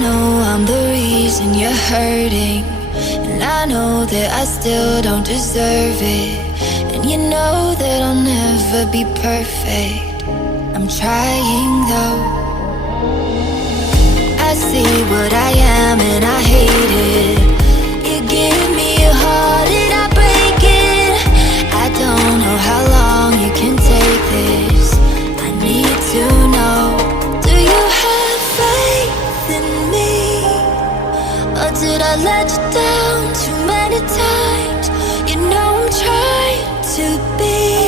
know I'm the reason you're hurting, and I know that I still don't deserve it. And you know that I'll never be perfect. I'm trying though. I see what I am and I hate it. You give me your heart and I break it. I don't know how long you can take this. I need to know, do you have faith in me? Or did I let you down too many times? You know I'm trying to be